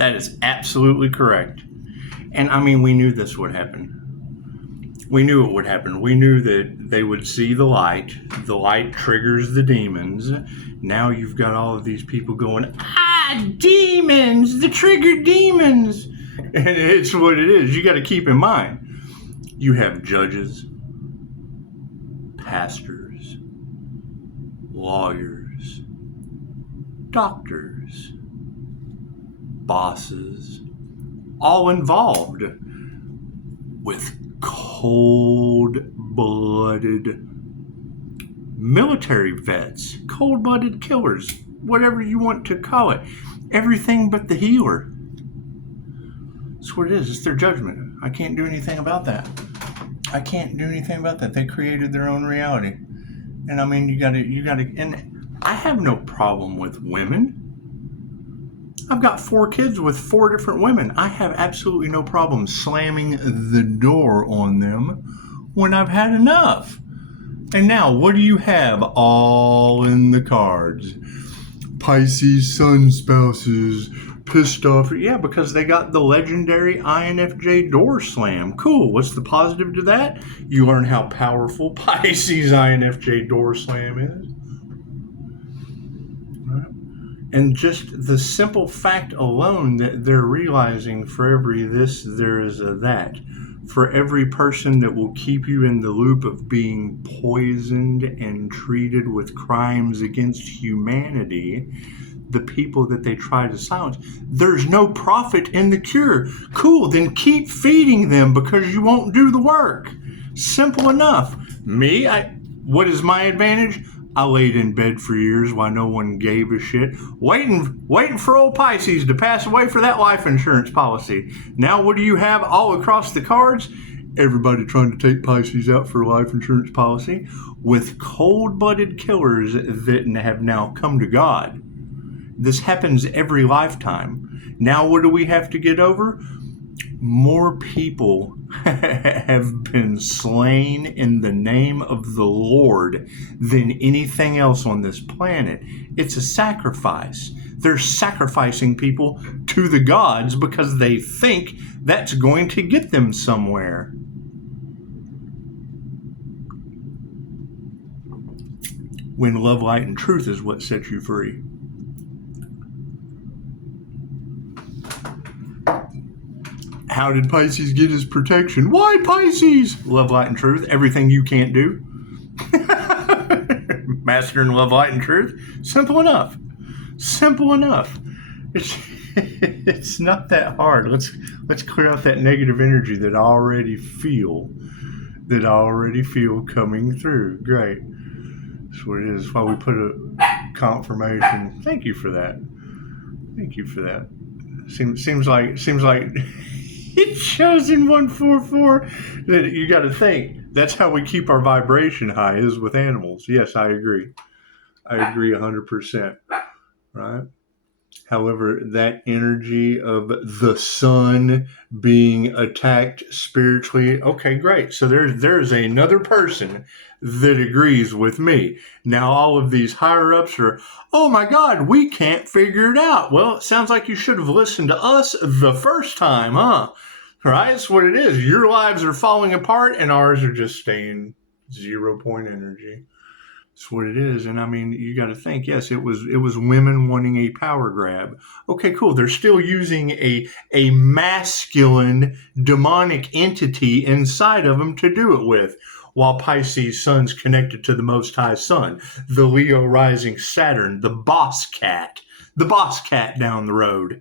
That is absolutely correct. And I mean, we knew this would happen. We knew it would happen. We knew that they would see the light. The light triggers the demons. Now you've got all of these people going, demons, the triggered demons. And it's what it is. You got to keep in mind, you have judges, pastors, lawyers, doctors, bosses, all involved with cold-blooded military vets, cold-blooded killers, whatever you want to call it. Everything but the healer. That's what it is. It's their judgment. I can't do anything about that. I can't do anything about that. They created their own reality. And I mean, you gotta, and I have no problem with women. I've got 4 kids with 4 different women. I have absolutely no problem slamming the door on them when I've had enough. And now, what do you have all in the cards? Pisces sun spouses, pissed off. Yeah, because they got the legendary INFJ door slam. Cool. What's the positive to that? You learn how powerful Pisces INFJ door slam is. And just the simple fact alone that they're realizing for every this, there is a that. For every person that will keep you in the loop of being poisoned and treated with crimes against humanity, the people that they try to silence, there's no profit in the cure. Cool, then keep feeding them because you won't do the work. Simple enough. Me, what is my advantage? I laid in bed for years while no one gave a shit, waiting for old Pisces to pass away for that life insurance policy. Now what do you have all across the cards? Everybody trying to take Pisces out for a life insurance policy with cold-blooded killers that have now come to God. This happens every lifetime. Now what do we have to get over? More people have been slain in the name of the Lord than anything else on this planet. It's a sacrifice. They're sacrificing people to the gods because they think that's going to get them somewhere. When love, light, and truth is what sets you free. How did Pisces get his protection? Why Pisces? Love, light, and truth. Everything you can't do. Master in love, light, and truth. Simple enough. Simple enough. It's not that hard. Let's clear out that negative energy that I already feel coming through. Great. That's what it is. That's why we put a confirmation. Thank you for that. Thank you for that. Seems like it shows in 144 that you got to think. That's how we keep our vibration high, is with animals. Yes, I agree. I agree 100%. Right? However, that energy of the sun being attacked spiritually, okay, great. So there's another person that agrees with me. Now all of these higher ups are, oh my God, we can't figure it out. Well, it sounds like you should have listened to us the first time, huh? Right? That's what it is. Your lives are falling apart and ours are just staying 0 point energy. That's what it is. And I mean, you got to think, yes, it was women wanting a power grab. Okay, cool. They're still using a masculine demonic entity inside of them to do it with. While Pisces sun's connected to the Most High Sun, the Leo rising Saturn, the boss cat down the road.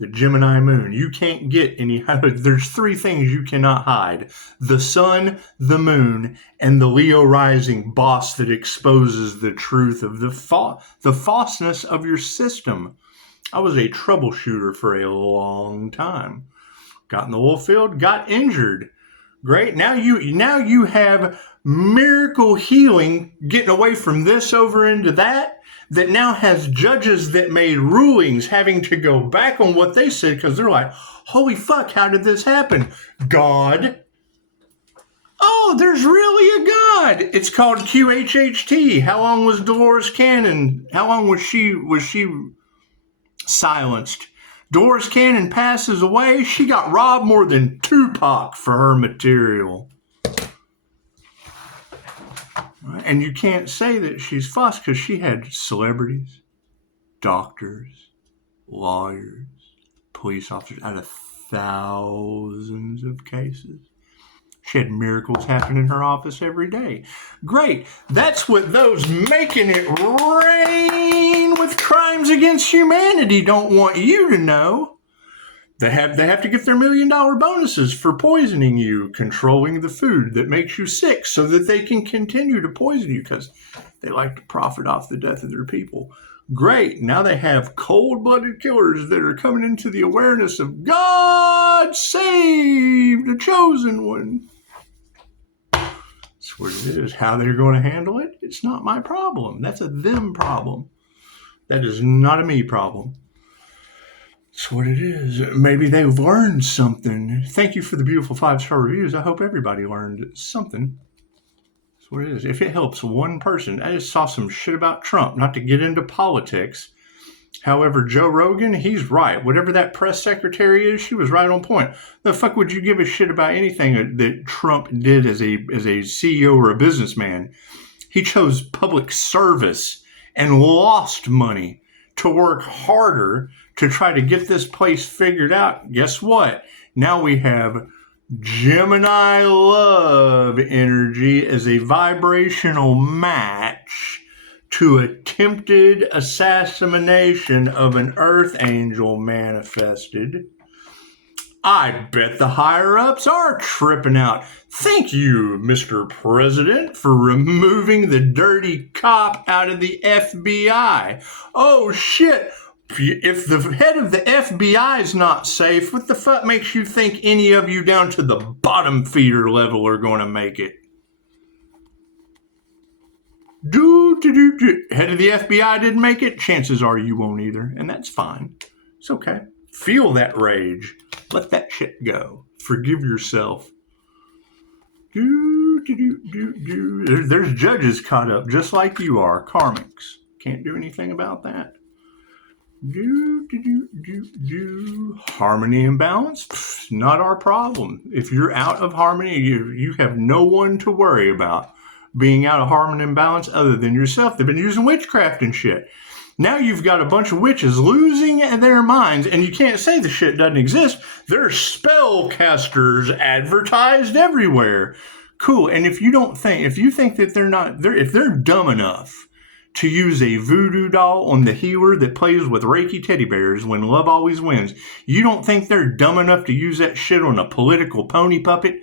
The Gemini moon. You can't get any. There's 3 things you cannot hide: the sun, the moon, and the Leo rising boss that exposes the truth of the falseness of your system. I was a troubleshooter for a long time. Got in the oil field, got injured. Great. Now you have miracle healing, getting away from this over into that now has judges that made rulings having to go back on what they said because they're like, holy fuck, how did this happen? God. Oh, there's really a God. It's called QHHT. How long was Dolores Cannon? How long was she silenced Doris Cannon passes away. She got robbed more than Tupac for her material. And you can't say that she's fussed because she had celebrities, doctors, lawyers, police officers out of thousands of cases. She had miracles happen in her office every day. Great. That's what those making it rain with crimes against humanity don't want you to know. They have to get their $1 million bonuses for poisoning you, controlling the food that makes you sick so that they can continue to poison you because they like to profit off the death of their people. Great. Now they have cold-blooded killers that are coming into the awareness of God save the chosen one. That's what it is. How they're going to handle it, it's not my problem. That's a them problem. That is not a me problem. That's what it is. Maybe they've learned something. Thank you for the beautiful 5-star reviews. I hope everybody learned something. That's what it is. If it helps one person, I just saw some shit about Trump, not to get into politics. However, Joe Rogan, he's right. Whatever that press secretary is, she was right on point. The fuck would you give a shit about anything that Trump did as a CEO or a businessman? He chose public service and lost money to work harder to try to get this place figured out. Guess what? Now we have Gemini love energy as a vibrational match to attempted assassination of an earth angel manifested. I bet the higher-ups are tripping out. Thank you, Mr. President, for removing the dirty cop out of the FBI. Oh, shit. If the head of the FBI is not safe, what the fuck makes you think any of you down to the bottom feeder level are going to make it? Head of the FBI didn't make it. Chances are you won't either, and that's fine. It's okay. Feel that rage. Let that shit go. Forgive yourself. There's judges caught up just like you are. Karmics. Can't do anything about that. Harmony and balance? Pfft, not our problem. If you're out of harmony, you have no one to worry about being out of harmony and balance other than yourself. They've been using witchcraft and shit. Now you've got a bunch of witches losing their minds, and you can't say the shit doesn't exist. There's spellcasters advertised everywhere. Cool. And if you think that if they're dumb enough to use a voodoo doll on the healer that plays with Reiki teddy bears when love always wins, you don't think they're dumb enough to use that shit on a political pony puppet?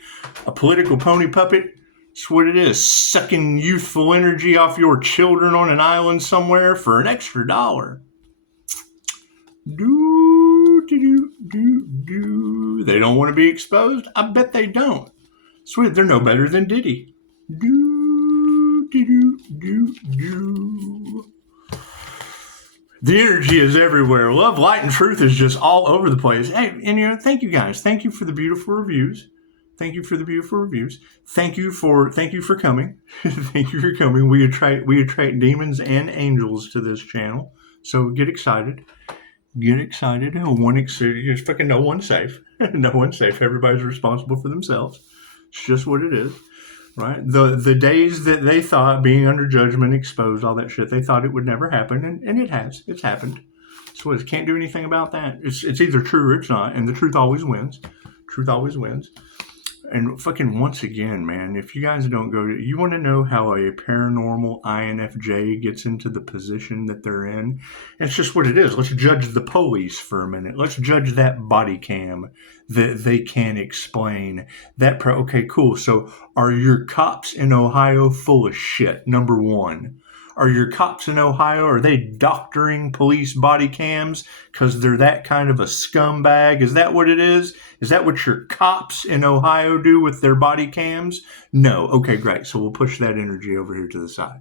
A political pony puppet? That's what it is. Sucking youthful energy off your children on an island somewhere for an extra $1. They don't want to be exposed? I bet they don't. Sweet, they're no better than Diddy. The energy is everywhere. Love, light, and truth is just all over the place. Hey, and thank you guys. Thank you for the beautiful reviews. Thank you for the beautiful reviews. Thank you for coming. Thank you for coming. We attract demons and angels to this channel. So get excited. Get excited. There's fucking no one's safe. No one's safe. Everybody's responsible for themselves. It's just what it is. Right? The days that they thought being under judgment exposed all that shit, they thought it would never happen, and it has. It's happened. So it can't do anything about that. It's either true or it's not, and the truth always wins. Truth always wins. And fucking once again, man, if you guys don't you want to know how a paranormal INFJ gets into the position that they're in? It's just what it is. Let's judge the police for a minute. Let's judge that body cam that they can't explain. Okay, cool. So are your cops in Ohio full of shit? Number one. Are your cops in Ohio, are they doctoring police body cams because they're that kind of a scumbag? Is that what it is? Is that what your cops in Ohio do with their body cams? No. Okay, great. So we'll push that energy over here to the side.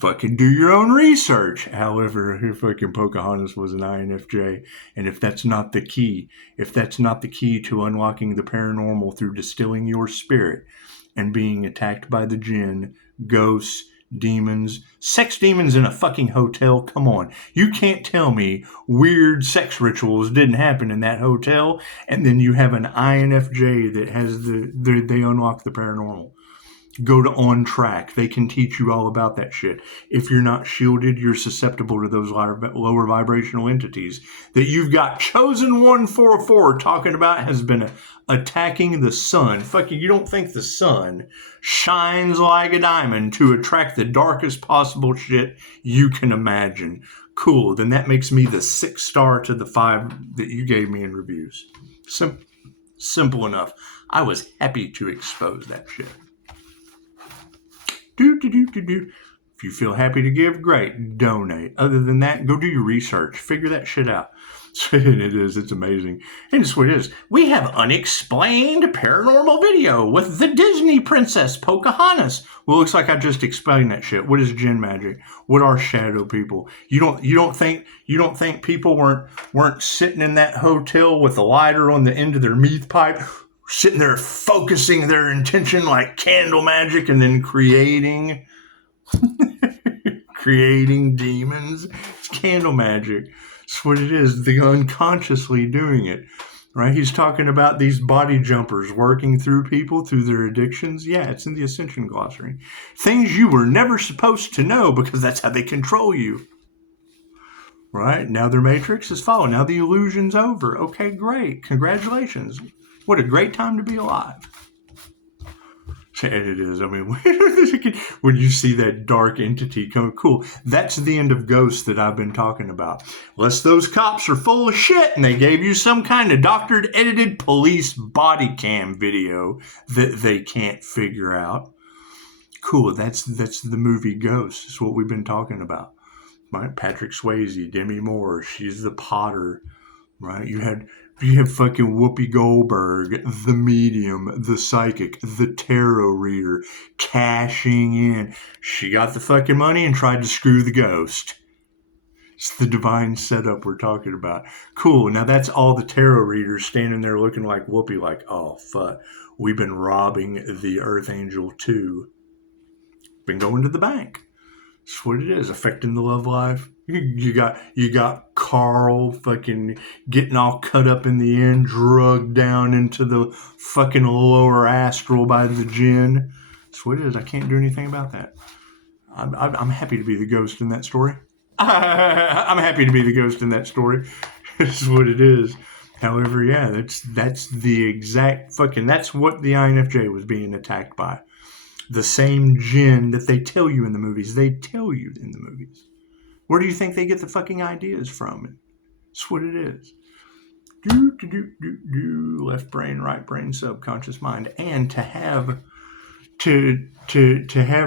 Fucking do your own research. However, if fucking Pocahontas was an INFJ, and if that's not the key to unlocking the paranormal through distilling your spirit and being attacked by the jinn, ghosts, demons, sex demons in a fucking hotel. Come on. You can't tell me weird sex rituals didn't happen in that hotel, and then you have an INFJ that has they unlock the paranormal. Go to On Track. They can teach you all about that shit. If you're not shielded, you're susceptible to those lower vibrational entities that you've got Chosen 144 talking about has been attacking the sun. Fucking, you don't think the sun shines like a diamond to attract the darkest possible shit you can imagine. Cool. Then that makes me the 6 star to the 5 that you gave me in reviews. Simple enough. I was happy to expose that shit. If you feel happy to give, great, donate. Other than that, go do your research. Figure that shit out. It's amazing. And it's what it is. We have unexplained paranormal video with the Disney princess Pocahontas. Well, looks like I just explained that shit. What is Jinn magic? What are shadow people? You don't think people weren't sitting in that hotel with a lighter on the end of their meat pipe, sitting there focusing their intention like candle magic and then creating demons. It's candle magic. That's what it is. They're unconsciously doing it, right? He's talking about these body jumpers working through people through their addictions. Yeah, it's in the Ascension Glossary. Things you were never supposed to know because that's how they control you. Right? Now their matrix is followed. Now the illusion's over. Okay, great. Congratulations. What a great time to be alive. And it is. I mean, when you see that dark entity come, cool. That's the end of Ghosts that I've been talking about. Unless those cops are full of shit and they gave you some kind of doctored, edited police body cam video that they can't figure out. Cool. That's the movie Ghosts. That's what we've been talking about. Right? Patrick Swayze, Demi Moore. She's the Potter. Right? You have fucking Whoopi Goldberg, the medium, the psychic, the tarot reader, cashing in. She got the fucking money and tried to screw the ghost. It's the divine setup we're talking about. Cool. Now that's all the tarot readers standing there looking like Whoopi, like, oh, fuck. We've been robbing the Earth Angel too. Been going to the bank. That's what it is, affecting the love life. You got Carl fucking getting all cut up in the end, drugged down into the fucking lower astral by the Jinn. That's what it is. I can't do anything about that. I'm happy to be the ghost in that story. I'm happy to be the ghost in that story. That's what it is. However, yeah, that's the exact fucking, that's what the INFJ was being attacked by. The same Jinn that they tell you in the movies. They tell you in the movies. Where do you think they get the fucking ideas from? That's what it is. Left brain, right brain, subconscious mind. And to have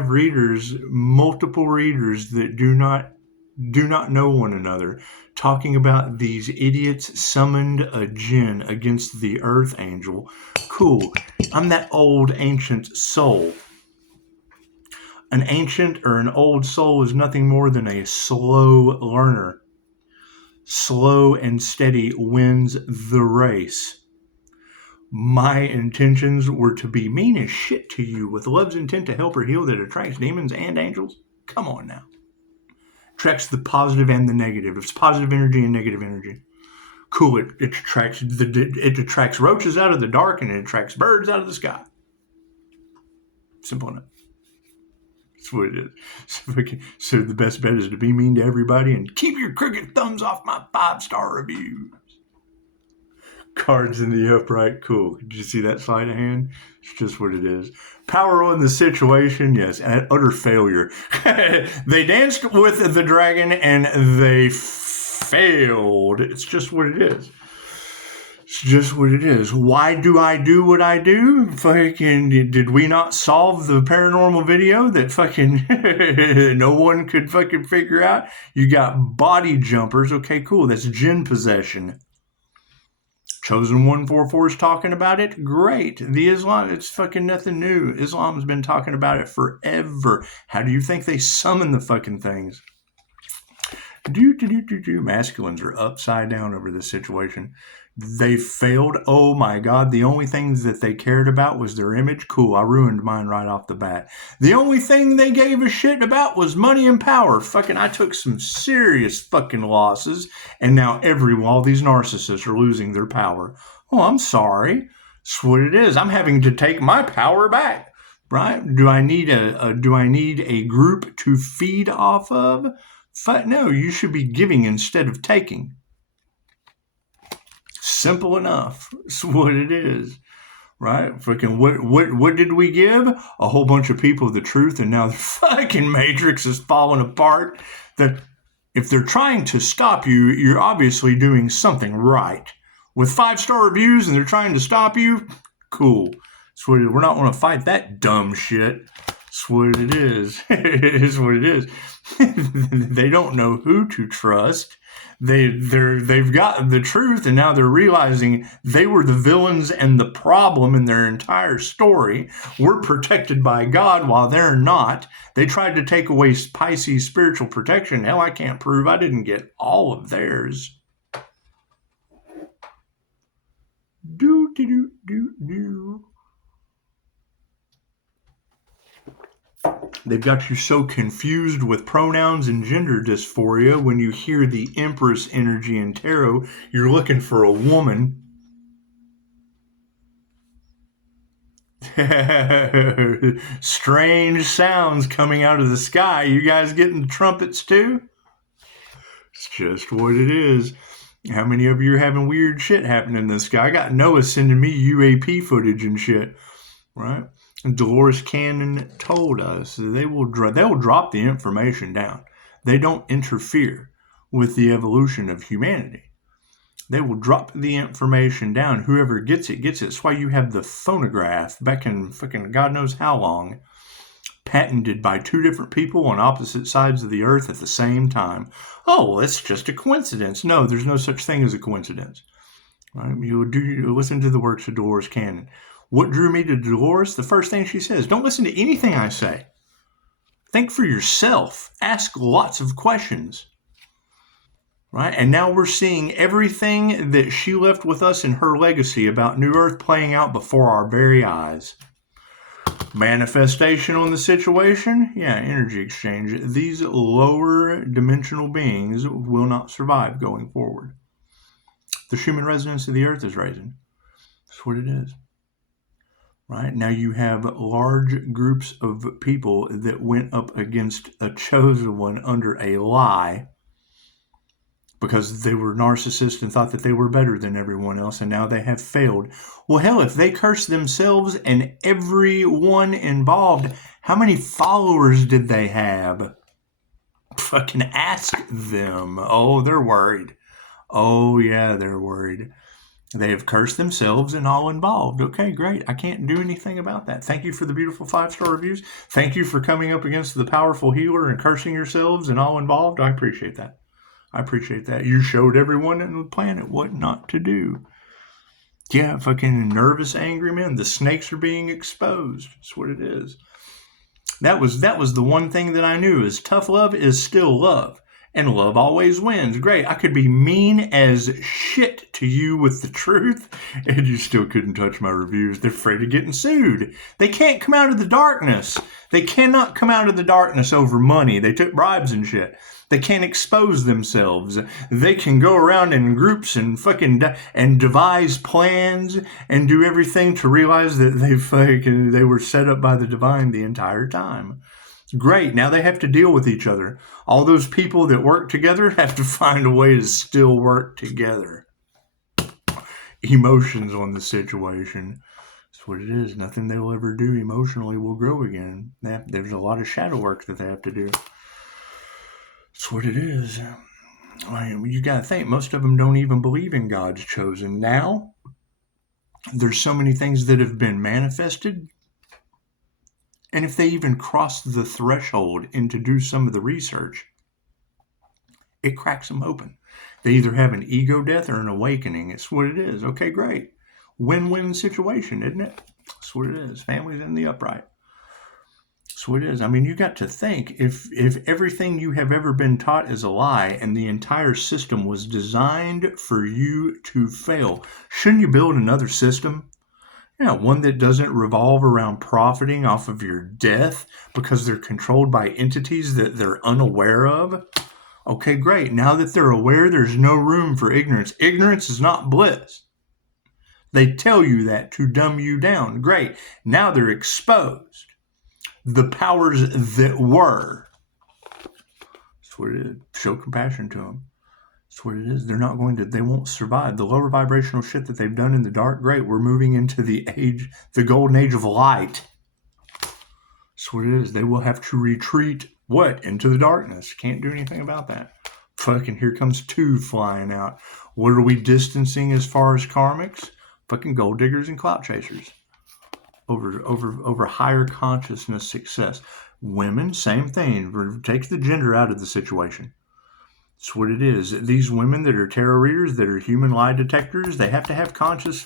readers, multiple readers that do not know one another, talking about these idiots summoned a Jinn against the Earth Angel. Cool. I'm that old ancient soul. An ancient or an old soul is nothing more than a slow learner. Slow and steady wins the race. My intentions were to be mean as shit to you with love's intent to help or heal that attracts demons and angels. Come on now. Attracts the positive and the negative. It's positive energy and negative energy. Cool. It attracts roaches out of the dark and it attracts birds out of the sky. Simple enough. That's what it is. So the best bet is to be mean to everybody and keep your crooked thumbs off my 5-star reviews. Cards in the upright. Cool. Did you see that sleight of hand? It's just what it is. Power on the situation, yes. And utter failure. They danced with the dragon and they failed. It's just what it is. It's just what it is. Why do I do what I do? Fucking, did we not solve the paranormal video that fucking no one could fucking figure out? You got body jumpers. Okay, cool. That's Jinn possession. Chosen 144 is talking about it. Great. The Islam, it's fucking nothing new. Islam's been talking about it forever. How do you think they summon the fucking things? Masculines are upside down over this situation. They failed. Oh my God. The only things that they cared about was their image. Cool. I ruined mine right off the bat. The only thing they gave a shit about was money and power. Fucking, I took some serious fucking losses. And now all these narcissists are losing their power. Oh, I'm sorry. That's what it is. I'm having to take my power back. Right? Do I need a group to feed off of? No, you should be giving instead of taking. Simple enough. That's what it is. Right? Freaking what did we give? A whole bunch of people the truth, and now the fucking matrix is falling apart. That if they're trying to stop you, you're obviously doing something right. With 5-star reviews and they're trying to stop you, cool. We're not going to fight that dumb shit. That's what it is. It is what it is. They don't know who to trust. They've got the truth, and now they're realizing they were the villains and the problem in their entire story. We're protected by God while they're not. They tried to take away Pisces' spiritual protection. Hell, I can't prove I didn't get all of theirs. They've got you so confused with pronouns and gender dysphoria. When you hear the Empress energy in tarot, you're looking for a woman. Strange sounds coming out of the sky. You guys getting the trumpets too? It's just what it is. How many of you are having weird shit happening in the sky? I got Noah sending me UAP footage and shit, right? Dolores Cannon told us they will drop the information down. They don't interfere with the evolution of humanity. They will drop the information down. Whoever gets it, gets it. That's why you have the phonograph back in fucking God knows how long, patented by 2 different people on opposite sides of the earth at the same time. Oh, it's just a coincidence. No, there's no such thing as a coincidence. Right? You listen to the works of Dolores Cannon. What drew me to Dolores? The first thing she says, don't listen to anything I say. Think for yourself. Ask lots of questions. Right? And now we're seeing everything that she left with us in her legacy about New Earth playing out before our very eyes. Manifestation on the situation? Yeah, energy exchange. These lower dimensional beings will not survive going forward. The Schumann resonance of the Earth is raising. That's what it is. Right? Now you have large groups of people that went up against a chosen one under a lie because they were narcissists and thought that they were better than everyone else, and now they have failed. Well, hell, if they curse themselves and everyone involved, how many followers did they have? Fucking ask them. Oh, they're worried. Oh, yeah, they're worried. They have cursed themselves and all involved. Okay, great. I can't do anything about that. Thank you for the beautiful 5-star reviews. Thank you for coming up against the powerful healer and cursing yourselves and all involved. I appreciate that. I appreciate that. You showed everyone on the planet what not to do. Yeah, fucking nervous, angry men. The snakes are being exposed. That's what it is. That was the one thing that I knew is tough love is still love. And love always wins. Great. I could be mean as shit to you with the truth, and you still couldn't touch my reviews. They're afraid of getting sued. They can't come out of the darkness. They cannot come out of the darkness over money. They took bribes and shit. They can't expose themselves. They can go around in groups and fucking and devise plans and do everything to realize that they were set up by the divine the entire time. Great. Now they have to deal with each other. All those people that work together have to find a way to still work together. Emotions on the situation. That's what it is. Nothing they'll ever do emotionally will grow again. There's a lot of shadow work that they have to do. That's what it is. You got to think, most of them don't even believe in God's chosen. Now, there's so many things that have been manifested. And if they even cross the threshold and to do some of the research, it cracks them open. They either have an ego death or an awakening. It's what it is. Okay, great. Win-win situation, isn't it? That's what it is. Families in the upright. That's what it is. I mean, you got to think, if everything you have ever been taught is a lie and the entire system was designed for you to fail, shouldn't you build another system? One that doesn't revolve around profiting off of your death because they're controlled by entities that they're unaware of. Okay, great. Now that they're aware, there's no room for ignorance. Ignorance is not bliss. They tell you that to dumb you down. Great. Now they're exposed. The powers that were. That's what it is. Show compassion to them. That's what it is. They won't survive. The lower vibrational shit that they've done in the dark, great. We're moving into the golden age of light. That's what it is. They will have to retreat, what? Into the darkness. Can't do anything about that. Fucking here comes two flying out. What are we distancing as far as karmics? Fucking gold diggers and clout chasers. Over higher consciousness success. Women, same thing. Take the gender out of the situation. That's what it is. These women that are tarot readers, that are human lie detectors, they have to have conscious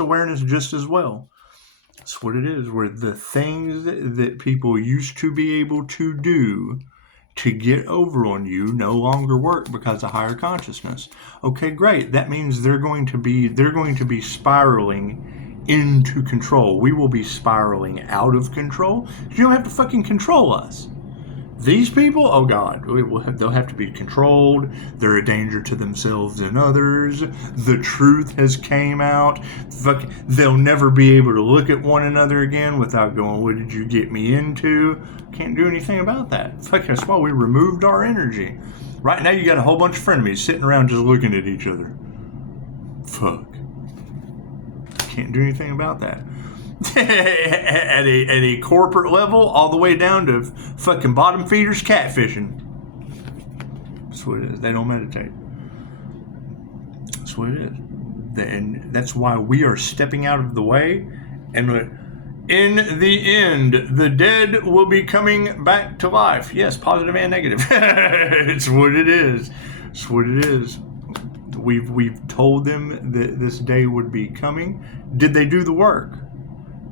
awareness just as well. That's what it is. Where the things that people used to be able to do to get over on you no longer work because of higher consciousness. Okay, great. That means they're going to be spiraling into control. We will be spiraling out of control. You don't have to fucking control us. These people, oh God, they'll have to be controlled. They're a danger to themselves and others. The truth has came out. They'll never be able to look at one another again without going, what did you get me into? Can't do anything about that. That's why we removed our energy. Right now you got a whole bunch of frenemies sitting around just looking at each other. Fuck. Can't do anything about that. at a corporate level, all the way down to fucking bottom feeders catfishing. That's what it is. They don't meditate. That's what it is. And that's why we are stepping out of the way. And in the end, the dead will be coming back to life. Yes, positive and negative. It's what it is. It's what it is. We've told them that this day would be coming. Did they do the work?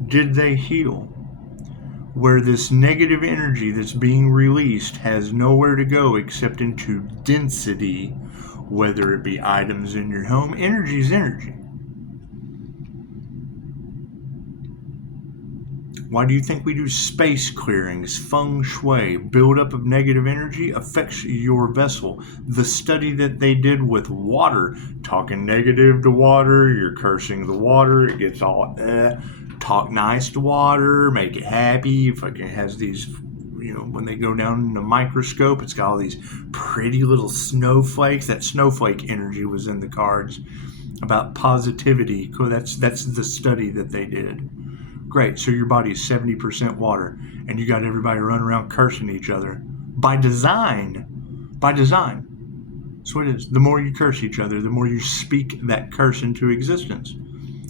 Did they heal? Where this negative energy that's being released has nowhere to go except into density, whether it be items in your home. Energy is energy. Why do you think we do space clearings, feng shui? Buildup of negative energy affects your vessel. The study that they did with water, talking negative to water, you're cursing the water, it gets all talk nice to water, make it happy. Fucking has these, when they go down in the microscope, it's got all these pretty little snowflakes. That snowflake energy was in the cards about positivity. That's the study that they did. Great, so your body is 70% water, and you got everybody running around cursing each other. By design. That's what it is. The more you curse each other, the more you speak that curse into existence.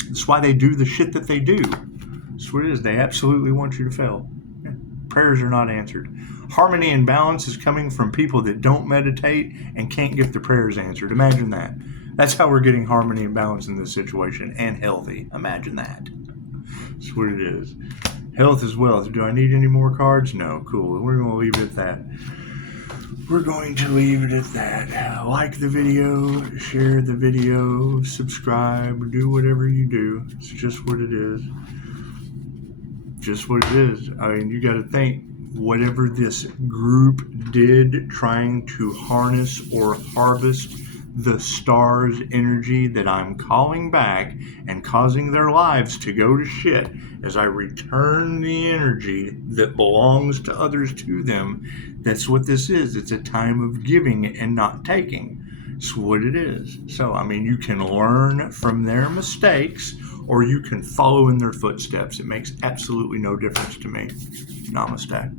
That's why they do the shit that they do. That's what it is. They absolutely want you to fail. Yeah. Prayers are not answered. Harmony and balance is coming from people that don't meditate and can't get their prayers answered. Imagine that. That's how we're getting harmony and balance in this situation, and healthy. Imagine that. That's what it is. Health is wealth. Do I need any more cards? No. Cool. We're going to leave it at that. We're going to leave it at that. Like the video, share the video, subscribe, do whatever you do. It's just what it is. Just what it is. I mean, you got to think, whatever this group did trying to harness or harvest the stars' energy that I'm calling back and causing their lives to go to shit as I return the energy that belongs to others to them. That's what this is. It's a time of giving and not taking. It's what it is. So, I mean, you can learn from their mistakes or you can follow in their footsteps. It makes absolutely no difference to me. Namaste.